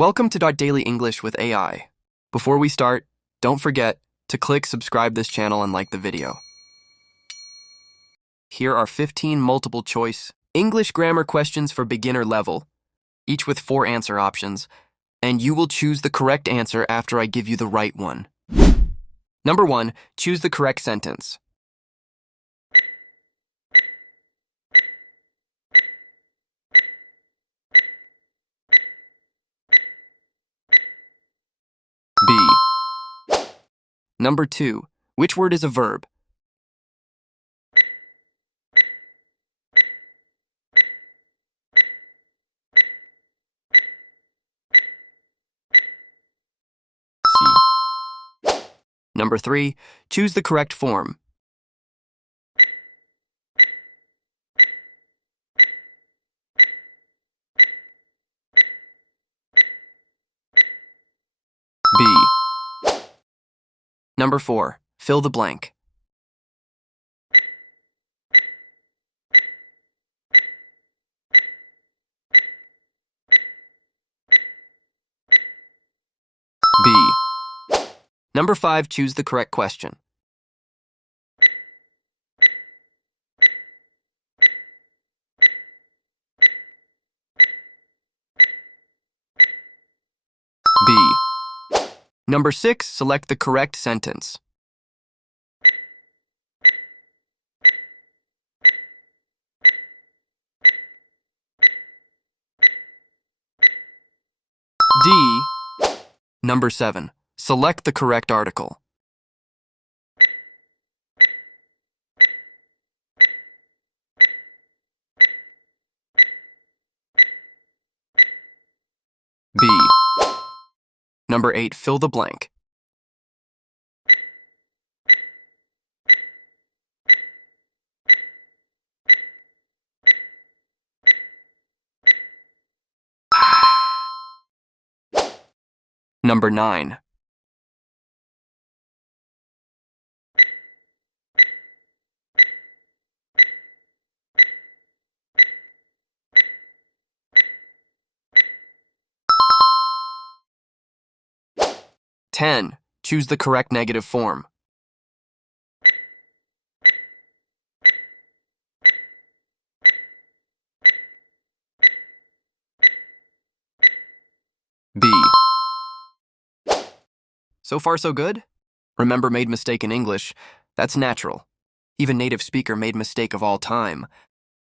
Welcome to Daily English with AI. Before we start, don't forget to click subscribe this channel and like the video. Here are 15 multiple choice English grammar questions for beginner level, each with 4 answer options, and you will choose the correct answer after I give you the right one. Number 1, choose the correct sentence. B. Number 2, which word is a verb? C. Number 3, choose the correct form. B. Number 4, fill the blank. B. Number 5, choose the correct question. B. Number 6, select the correct sentence. D. Number 7, select the correct article. B. Number 8, fill the blank. Number 9. Ten, choose the correct negative form. B. So far, so good? Remember, made mistake in English, that's natural. Even native speaker made mistake of all time.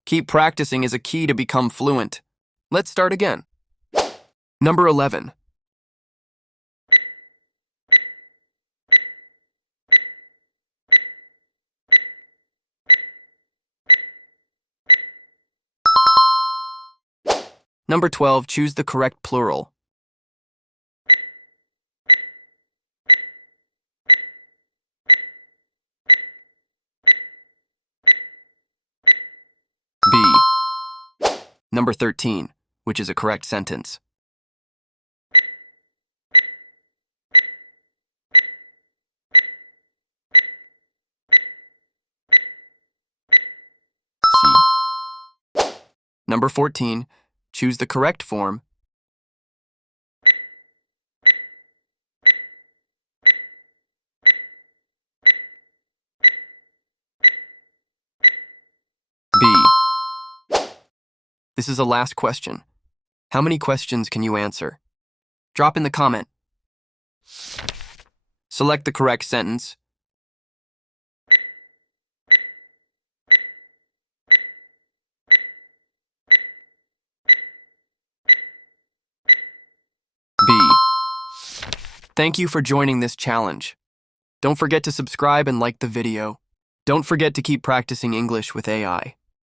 Keep practicing is a key to become fluent. Let's start again. Number 11. Number 12, choose the correct plural. B. Number 13, which is a correct sentence. C. Number 14, choose the correct form. B. This is the last question. How many questions can you answer? Drop in the comment. Select the correct sentence. B. Thank you for joining this challenge. Don't forget to subscribe and like the video. Don't forget to keep practicing English with AI.